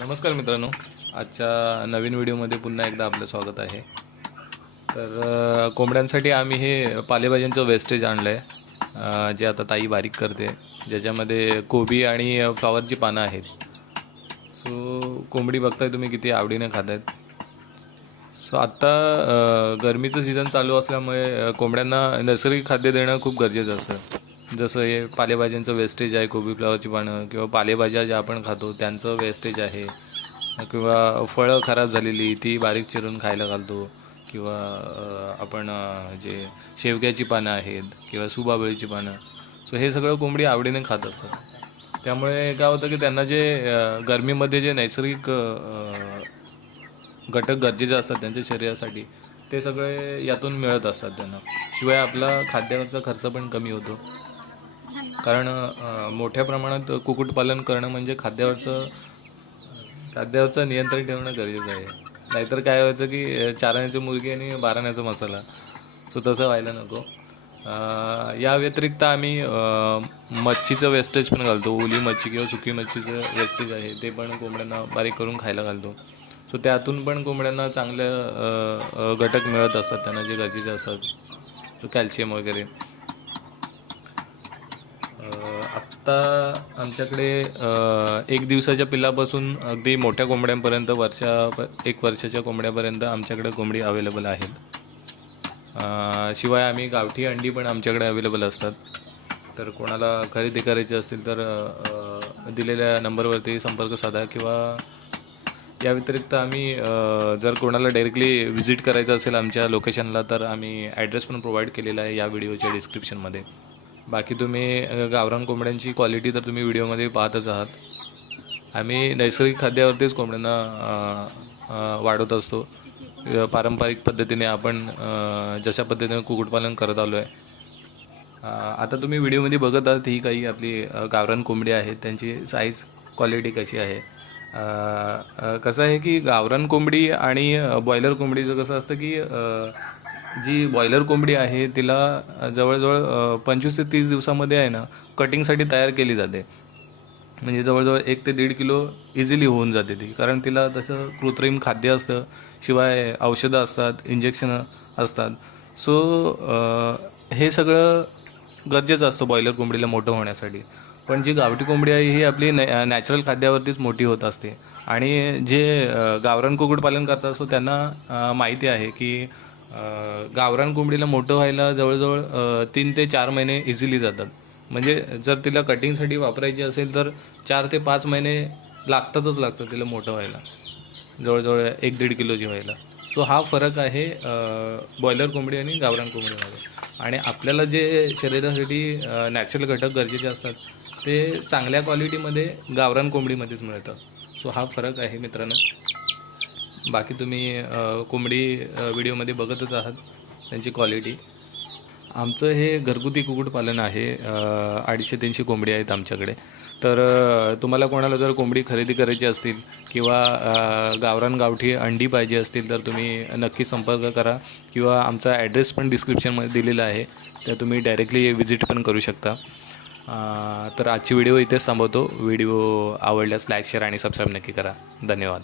नमस्कार मित्रांनो. आजच्या नवीन व्हिडिओमध्ये पुन्हा एकदा आपलं स्वागत आहे. तर कोंबड्यांसाठी आम्ही हे पालेभाज्यांचं वेस्टेज आणलं आहे जे आता ताई बारीक करते. ज्याच्यामध्ये कोबी आणि फ्लॉवरची पानं आहेत. सो कोंबडी बघताय तुम्ही किती आवडीने खात आहेत सो आत्ता गरमीचं सीझन चालू असल्यामुळे कोंबड्यांना नैसर्गिक खाद्य देणं खूप गरजेचं असतं. जसं हे पालेभाज्यांचं वेस्टेज आहे कोबी फ्लावरची पानं किंवा पालेभाज्या ज्या आपण खातो त्यांचं वेस्टेज आहे. किंवा फळं खराब झालेली ती बारीक चिरून खायला घालतो. किंवा आपण जे शेवग्याची पानं आहेत किंवा सुबाबळीची पानं. सो हे सगळं कोंबडी आवडीने खात असतात. त्यामुळे काय होतं की त्यांना जे गरमीमध्ये जे नैसर्गिक घटक गरजेचे असतात त्यांच्या शरीरासाठी ते सगळे यातून मिळत असतात त्यांना. शिवाय आपला खाद्यावरचा खर्च पण कमी होतो. कारण मोठ्या प्रमाणात कुक्कुटपालन करणं म्हणजे खाद्यावरचं खाद्यावरचं नियंत्रण ठेवणं गरजेचं आहे. नाहीतर काय व्हायचं की चाराण्याची मुलगी आणि बाराण्याचा मसाला. सो तसं व्हायला नको. या व्यतिरिक्त आम्ही मच्छीचं वेस्टेज पण घालतो. ओली मच्छी किंवा सुकी मच्छीचं वेस्टेज आहे ते पण कोंबड्यांना बारीक करून खायला घालतो. सो त्यातून पण कोंबड्यांना चांगले घटक मिळत असतात. त्यांना जे गरजेचे असतात. सो कॅल्शियम वगैरे. आत्ता आमच्याकडे एक दिवसाच्या पिल्लापासून अगदी मोठ्या कोंबड्यांपर्यंत वर्षा एक वर्षाच्या कोंबड्यापर्यंत आमच्याकडे कोंबडी अवेलेबल आहेत. शिवाय आम्ही गावठी अंडी पण आमच्याकडे अवेलेबल असतात. तर कोणाला खरेदी करायची असेल तर दिलेल्या नंबरवरती संपर्क साधा किंवा या व्यतिरिक्त आम्ही जर कोणाला डायरेक्टली व्हिजिट करायचं असेल आमच्या लोकेशनला तर आम्ही ॲड्रेस पण प्रोव्हाइड केलेला आहे या व्हिडिओच्या डिस्क्रिप्शनमध्ये बाकी तुम्ही गावरान कोंबड्यांची क्वालिटी तर तुम्ही व्हिडिओमध्ये पाहतच आहात. आम्ही नैसर्गिक खाद्यावरतीच कोंबड्यांना वाढवत असतो. पारंपरिक पद्धतीने आपण जशा पद्धतीने कुक्कुटपालन करत आलो आहे आता तुम्ही व्हिडिओमध्ये बघत आहात ही काही आपली गावरान कोंबडी आहे. त्यांची साईज क्वालिटी कशी आहे? कसं आहे की गावरान कोंबडी आणि बॉयलर कोंबडीचं कसं असतं की जी बॉयलर कोंबडी आहे तिला जवळजवळ पंचवीस ते तीस दिवसामध्ये आहे ना कटिंगसाठी तयार केली जाते. म्हणजे जवळजवळ एक ते दीड किलो इझिली होऊन जाते ती. कारण तिला तसं कृत्रिम खाद्य असतं शिवाय औषधं असतात इंजेक्शनं असतात. सो हे सगळं गरजेचं असतं बॉयलर कोंबडीला मोठं होण्यासाठी. पण जी गावठी कोंबडी आहे ही आपली नॅ नॅचरल खाद्यावरतीच मोठी होत असते. आणि जे गावरण गावरान कुक्कुटपालन करतात सो त्यांना माहिती आहे की गावरान कोंबडीला मोठं व्हायला जवळजवळ तीन ते चार महिने इझिली जातात. म्हणजे जर तिला कटिंगसाठी वापरायची असेल तर चार ते पाच महिने लागतातच लागतात तिला मोठं व्हायला. जवळजवळ एक दीड किलोची व्हायला. सो हा फरक आहे बॉयलर कोंबडी आणि गावरान कोंबडीमध्ये. आणि आपल्याला जे शरीरासाठी नॅचरल घटक गरजेचे असतात ते चांगल्या क्वालिटीमध्ये गावरान कोंबडीमध्येच मिळतं सो हा फरक आहे मित्रांनो. बाकी तुम्ही कोंबडी व्हिडिओमध्ये बघतच आहात त्यांची क्वालिटी आमचं हे घरगुती कुक्कुटपालन आहे अडीचशे तीनशे कोंबडी आहेत आमच्याकडे. तर तुम्हाला कोणाला जर कोंबडी खरेदी करायची असतील किंवा गावरान गावठी अंडी पाहिजे असतील तर तुम्ही नक्की संपर्क करा किंवा आमचा ॲड्रेस पण डिस्क्रिप्शनमध्ये दिलेला आहे तर तुम्ही डायरेक्टली विजिट पण करू शकता. तर आजची व्हिडिओ इथेच थांबवतो. व्हिडिओ आवडल्यास लाईक शेअर आणि सबस्क्राईब नक्की करा. धन्यवाद.